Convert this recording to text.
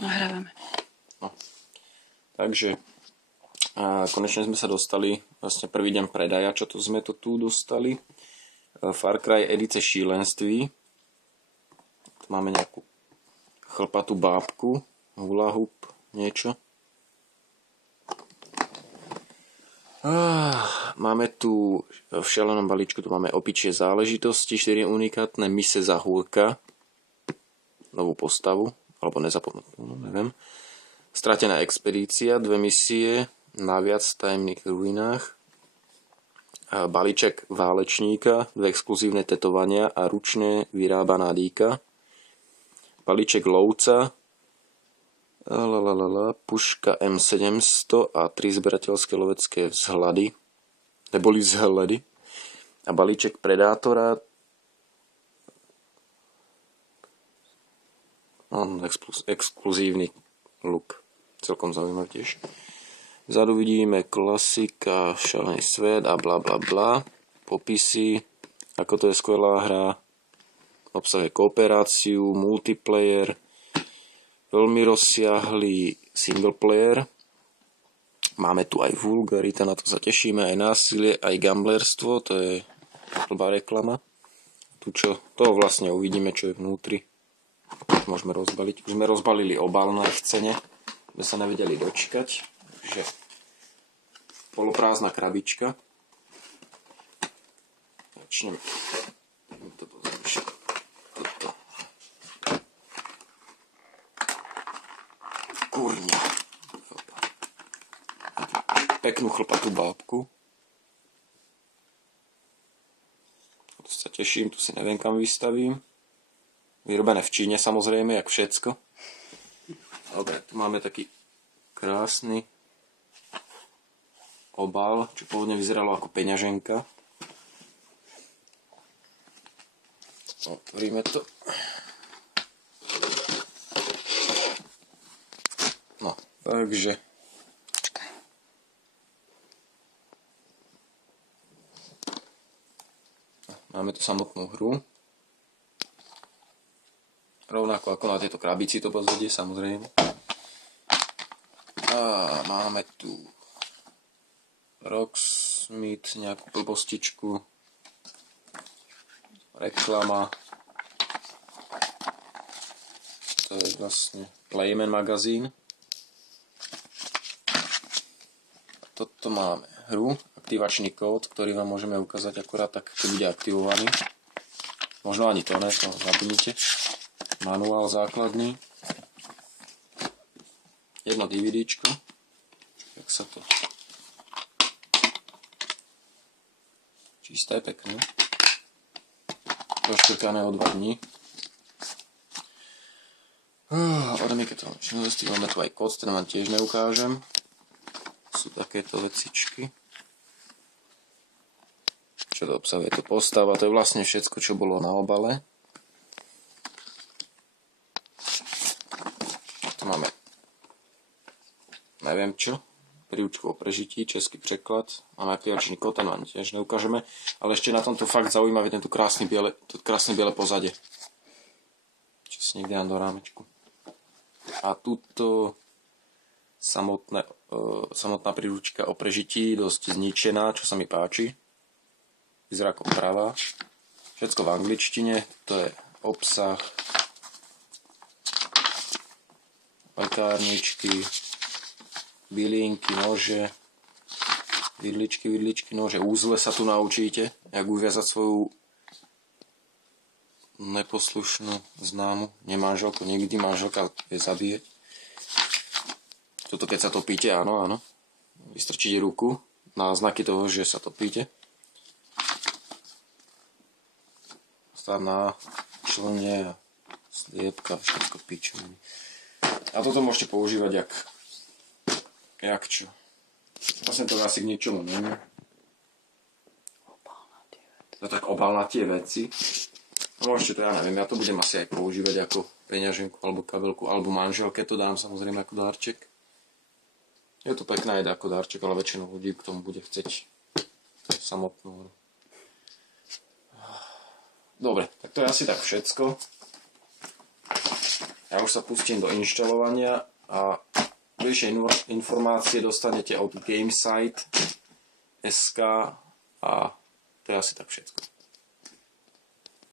Nahrávame. No. Takže konečne sme sa dostali, vlastne prvý deň predaja, čo to sme to tu dostali. Far Cry edice šílenství. Tu máme nejakú chlpatú bábku, hula hoop, niečo. Máme tu v šalenom balíčku, tu máme opičie záležitosti, 4 unikátne mise za húrka, novú postavu, alebo nezapomnutú, neviem. Stratená expedícia, 2 misie, naviac v tajemných ruinách. Balíček válečníka, 2 exkluzívne tetovania a ručne vyrábaná dýka. Balíček lovca, puška M700 a 3 zberateľské lovecké vzhľady, neboli vzhľady. A balíček predátora, exkluzívny look, celkom zaujímavý tiež. Vzadu vidíme klasika, šalený svet a bla bla bla, popisy, ako to je skvelá hra, obsahuje kooperáciu, multiplayer, veľmi rozsiahlý single player. Máme tu aj vulgarita, na to sa tešíme, aj násilie, aj gamblerstvo, to je blbá reklama. Tu čo, to vlastne uvidíme, čo je vnútri. Už môžeme rozbaliť. Už sme rozbalili obal na ich cene. Sme sa nevedeli dočkať. Takže poloprázdna krabička. Začneme. Toto. Kurňa. Peknú chlpatú bábku. Tu sa teším, tu si neviem kam vystavím. Vyrobené v Číne samozrejme, jak všetko. Dobre, tu máme taký krásny obal, čo pôvodne vyzeralo ako peňaženka. Otvoríme to. No, takže. Máme tu samotnú hru. Rovnako ako na tejto krabici to pozadie, samozrejme. A máme tu Rocksmith, nejakú blbostičku. Reklama. To je vlastne Playman magazín. Toto máme hru, aktivačný kód, ktorý vám môžeme ukázať akurát tak, keď bude aktivovaný. Možno ani to ne, to zapnite. Manuál základný. Jedno DVDčko. Jak sa to... Čisté, pekné. Doškrkané o 2 dní. Odemyke to činnosti. Máme tu aj kód, ten vám tiež neukážem. Sú takéto vecičky. Čo to obsahuje? To postava. To je vlastne všetko, čo bolo na obale. Máme, neviem čo, príručku o prežití, český preklad, máme aktivačný kód, ten vám tiež neukážeme, ale ešte na tomto fakt zaujímavé tento krásne biele pozadie, čo si niekde dám do rámečku. A tuto samotná príručka o prežití, dosť zničená, čo sa mi páči, vyzerá ako pravá, všetko v angličtine, to je obsah, lekárničky, bylinky, nože, vidličky, nože, úzle sa tu naučíte, jak uviazať svoju neposlušnú známu, nemanželku, nikdy manželka je zabije. Toto keď sa topíte, áno, vystrčíte ruku na znaky toho, že sa topíte. Stáť na člne a sliepka, všetko pičujú. A toto môžete používať jak čo. Vlastne to asi k ničomu není. No tak obal na tie veci. No môžete to, ja neviem, ja to budem asi aj používať ako peňaženku alebo kabelku, alebo manželke to dám samozrejme ako dárček. Je to pekná jeda ako dárček, ale väčšinou ľudí k tomu bude chceť samotnú. Dobre, tak to je asi tak všetko. Ja už sa pustím do inštalovania a bližšie informácie dostanete od Gamesite.sk a to je asi tak všetko.